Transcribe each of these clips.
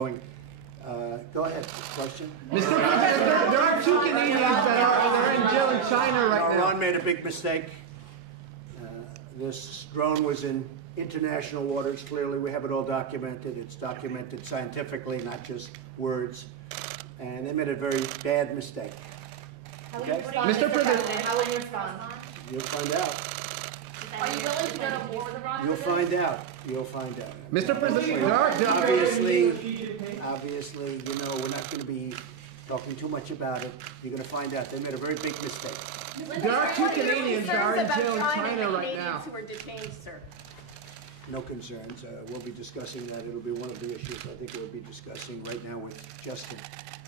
Go ahead. Question? Mr. President, there are two Canadians that are in jail in China right now. Iran made a big mistake. This drone was in international waters. Clearly, we have it all documented. It's documented scientifically, not just words. And they made a very bad mistake. Okay? Mr. President, how will you respond? You'll find out. Are you willing to go to war with Iran? You'll find out. You'll find out. Mr. President, there are obviously, you know, we're not going to be talking too much about it. You're going to find out. They made a very big mistake. there are two Canadians that are in jail in China right now. Who are detained, sir. No concerns. We'll be discussing that. It'll be one of the issues I think we'll be discussing right now with Justin.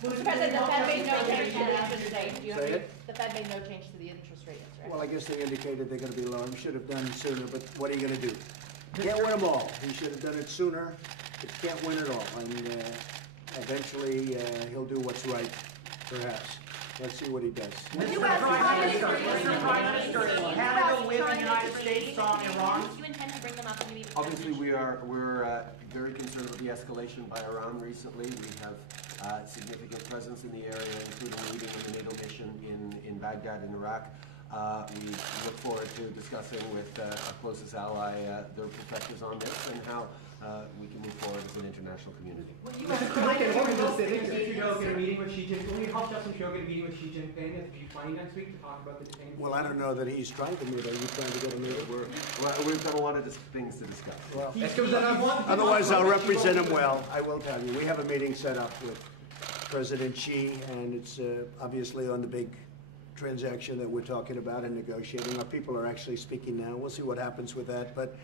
Mr. President, the Fed made no change to the interest rate. Say it? The Fed made no change to the interest rate, right? Well, I guess they indicated they're going to be lower. We should have done sooner, but what are you going to do? Can't win them all. He should have done it sooner. But you can't win it all. And eventually he'll do what's right, perhaps. Let's see what he does. Mr. Prime Minister, is Canada with the United States on Iran? Do you intend to bring them up when you meet with Obviously, we're very concerned about the escalation by Iran recently. We have significant presence in the area, including leading in the NATO mission in Baghdad in Iraq. We look forward to discussing with our closest ally their perspectives on this and how we can move forward as an international community. Will you help Justin Trudeau get a meeting with Xi Jinping at the G20 next week to talk about the detained? Well, I don't know that he's trying to meet. Are you trying to get a meeting? We've got a lot of things to discuss. Well, otherwise, I'll represent him well. I will tell you. We have a meeting set up with President Xi, and it's obviously on the big transaction that we're talking about and negotiating. Our people are actually speaking now. We'll see what happens with that. But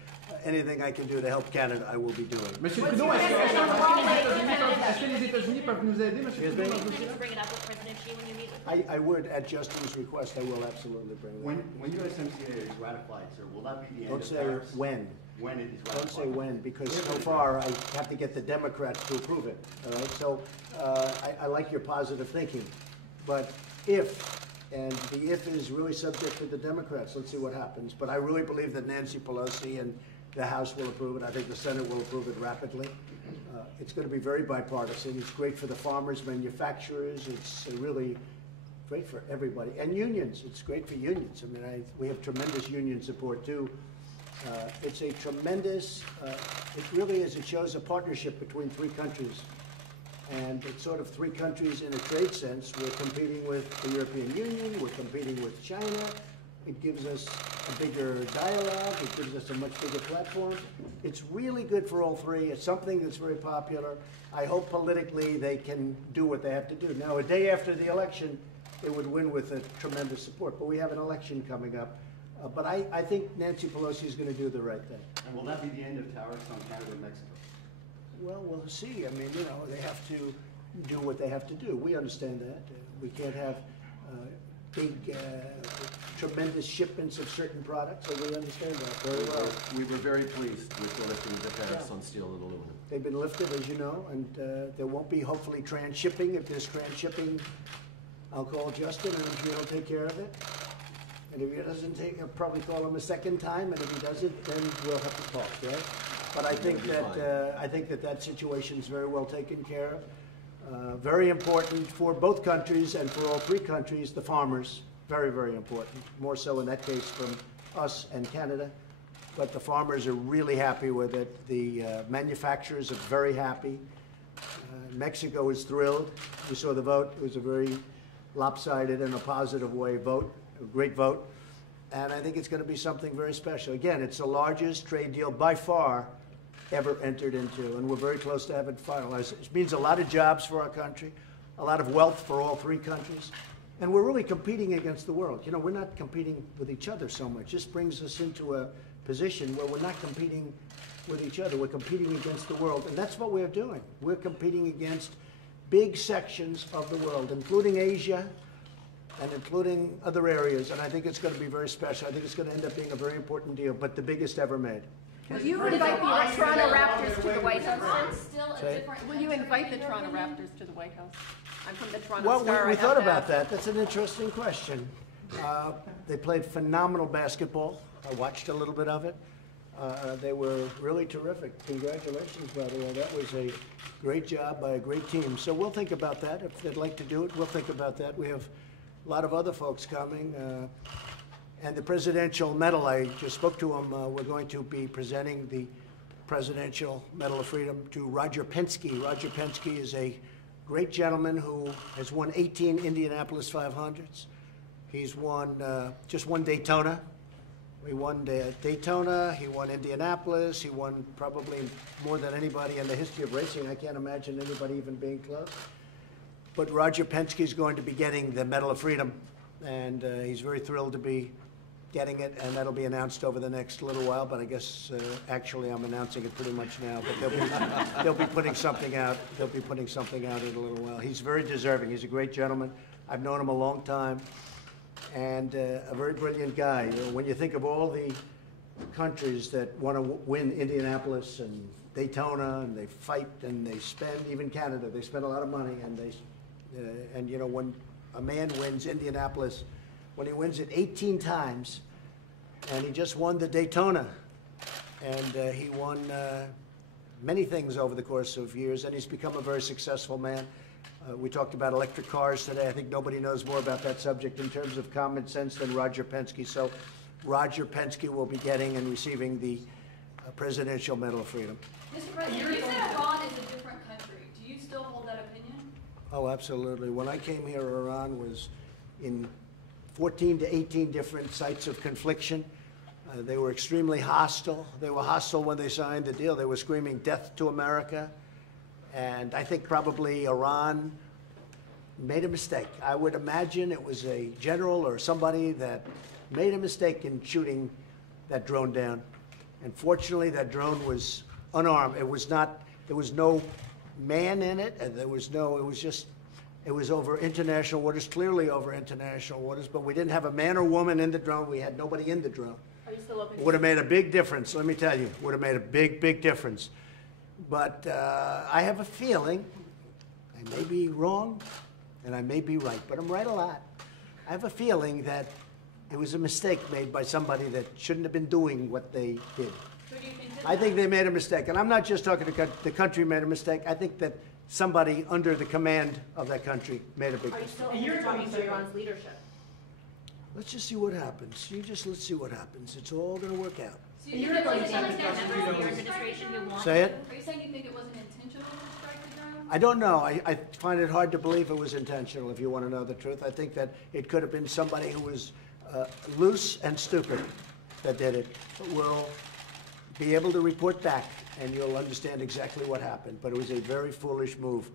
anything I can do to help Canada, I will be doing. Monsieur Trudeau, est-ce que les États-Unis peuvent nous aider, Monsieur Trudeau? Will you bring it up with President Xi when you meet with him? I would, at Justin's request, I will absolutely bring it up. When USMCA is ratified, sir, will that be the end Don't of say tariffs? when. When it is ratified. Don't say when, because so far I have to get the Democrats to approve it. All right, so I like your positive thinking, but if, and the if is really subject to the Democrats. Let's see what happens. But I really believe that Nancy Pelosi and the House will approve it. I think the Senate will approve it rapidly. It's going to be very bipartisan. It's great for the farmers, manufacturers. It's really great for everybody. And unions. It's great for unions. I mean, we have tremendous union support, too. It's a tremendous, it really is, it shows a partnership between three countries. And it's sort of three countries in a trade sense. We're competing with the European Union. We're competing with China. It gives us a bigger dialogue. It gives us a much bigger platform. It's really good for all three. It's something that's very popular. I hope politically they can do what they have to do. Now, a day after the election, it would win with a tremendous support. But we have an election coming up. But I think Nancy Pelosi is going to do the right thing. And will that be the end of tariffs on Canada and Mexico? Well, we'll see. I mean, you know, they have to do what they have to do. We understand that. We can't have big, tremendous shipments of certain products, so we understand that very well. We were very pleased with the lifting of the tariffs on steel and aluminum. They've been lifted, as you know, and there won't be, hopefully, transshipping. If there's transshipping, I'll call Justin, and if he'll take care of it. And if he doesn't take, I'll probably call him a second time, and if he doesn't, then we'll have to talk, right? But I think that that situation is very well taken care of. Very important for both countries and for all three countries. The farmers, very, very important. More so in that case from us and Canada. But the farmers are really happy with it. The manufacturers are very happy. Mexico is thrilled. You saw the vote. It was a very lopsided and a positive way vote, a great vote. And I think it's going to be something very special. Again, it's the largest trade deal by far ever entered into, and we're very close to having it finalized. It means a lot of jobs for our country, a lot of wealth for all three countries, and we're really competing against the world. You know, we're not competing with each other so much. This brings us into a position where we're not competing with each other. We're competing against the world, and that's what we're doing. We're competing against big sections of the world, including Asia, and including other areas, and I think it's going to be very special. I think it's going to end up being a very important deal, but the biggest ever made. Will you invite the Toronto Raptors to the White House? Will you invite the Toronto Raptors to the White House? I'm from the Toronto Well, Star. we thought about that. That's an interesting question. They played phenomenal basketball. I watched a little bit of it. They were really terrific. Congratulations, by the way. That was a great job by a great team. So we'll think about that. If they'd like to do it, we'll think about that. We have a lot of other folks coming. And the Presidential Medal, I just spoke to him. We're going to be presenting the Presidential Medal of Freedom to Roger Penske. Roger Penske is a great gentleman who has won 18 Indianapolis 500s. He's just won Daytona. He won Daytona, he won Indianapolis, he won probably more than anybody in the history of racing. I can't imagine anybody even being close. But Roger Penske is going to be getting the Medal of Freedom, and he's very thrilled to be getting it, and that'll be announced over the next little while, but I guess actually I'm announcing it pretty much now, but they'll be putting something out. They'll be putting something out in a little while. He's very deserving. He's a great gentleman. I've known him a long time. And a very brilliant guy. You know, when you think of all the countries that want to win Indianapolis and Daytona, and they fight and they spend, even Canada, they spend a lot of money, and you know, when a man wins Indianapolis, when he wins it 18 times, and he just won the Daytona, and he won many things over the course of years, and he's become a very successful man. We talked about electric cars today. I think nobody knows more about that subject in terms of common sense than Roger Penske. So Roger Penske will be getting and receiving the Presidential Medal of Freedom. Mr. President, you said Iran is a different country. Do you still hold that opinion? Oh, absolutely. When I came here, Iran was in 14 to 18 different sites of confliction. They were extremely hostile. They were hostile when they signed the deal. They were screaming death to America. And I think probably Iran made a mistake. I would imagine it was a general or somebody that made a mistake in shooting that drone down. And fortunately, that drone was unarmed. It was not, there was no man in it, and there was no, it was over international waters, clearly over international waters, but we didn't have a man or woman in the drone. We had nobody in the drone. Are you still open? It would have made a big difference, let me tell you. Would have made a big, big difference. But I have a feeling, I may be wrong and I may be right, but I'm right a lot. I have a feeling that it was a mistake made by somebody that shouldn't have been doing what they did. So do you think I think they made a mistake. And I'm not just talking to the country made a mistake. I think that somebody under the command of that country made a big Are you mistake. still open to talking to Iran's leadership? Let's just see what happens. Let's see what happens. It's all going to work out. So you think it was intentional? Your administration who wants Say it. Are you saying you think it wasn't intentional to strike the drone? I don't know. I find it hard to believe it was intentional, if you want to know the truth. I think that it could have been somebody who was loose and stupid that did it. But we'll be able to report back, and you'll understand exactly what happened. But it was a very foolish move.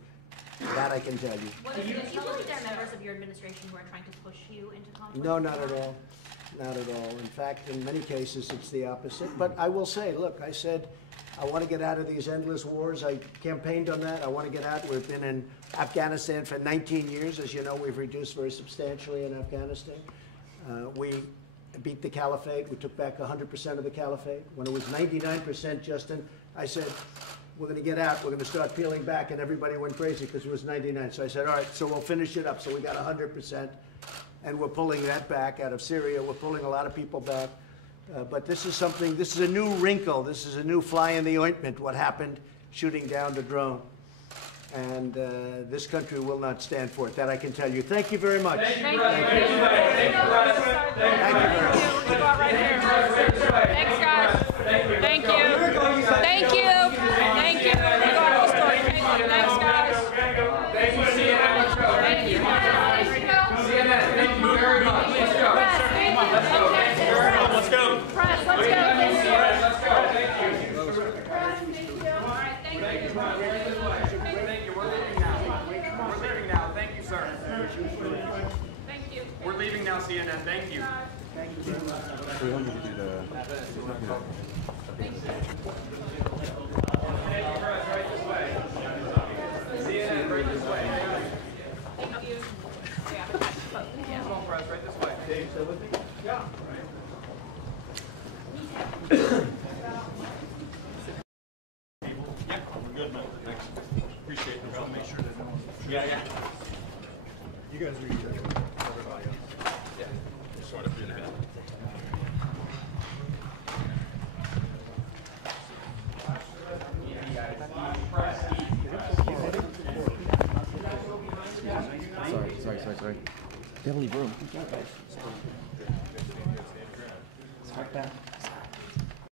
That I can tell you. Do you believe there are members of your administration who are trying to push you into conflict? No, not at all. Not at all. In fact, in many cases, it's the opposite. But I will say, look, I said, I want to get out of these endless wars. I campaigned on that. I want to get out. We've been in Afghanistan for 19 years. As you know, we've reduced very substantially in Afghanistan. We beat the caliphate. We took back 100% of the caliphate. When it was 99%, Justin, I said, we're going to get out. We're going to start peeling back. And everybody went crazy because it was 99. So I said, all right, so we'll finish it up. So we got 100%. And we're pulling that back out of Syria. We're pulling a lot of people back. But this is something, this is a new wrinkle. This is a new fly in the ointment, what happened shooting down the drone. And this country will not stand for it. That I can tell you. Thank you very much. Thank you, President. Thank you, President. Thank you very much. Thank you. Thanks, guys. Thank you. Thank you. Thank you. Thanks, guys. Thank you, CNN. Let's go. Thank you. CNN, thank you very much. Let's go. Let's go. Thank you very much. Let's go. Press, let's go. Thank you. Let's go. Thank you. All right, thank you. Thank you. Thank you. We're leaving now. We're leaving now. Thank you, sir. Thank you. We're leaving now, CNN. Thank you. Right this way. CNN, right this way. Thank you. Come on, press, right this way. Dave, still with me? Yeah. Yeah, we're good, man. Thanks. Appreciate it. I'll make sure that no one... Yeah. You guys are good. Everybody else. Yeah. Sort of in a minute. Sorry. They don't leave room. Start back.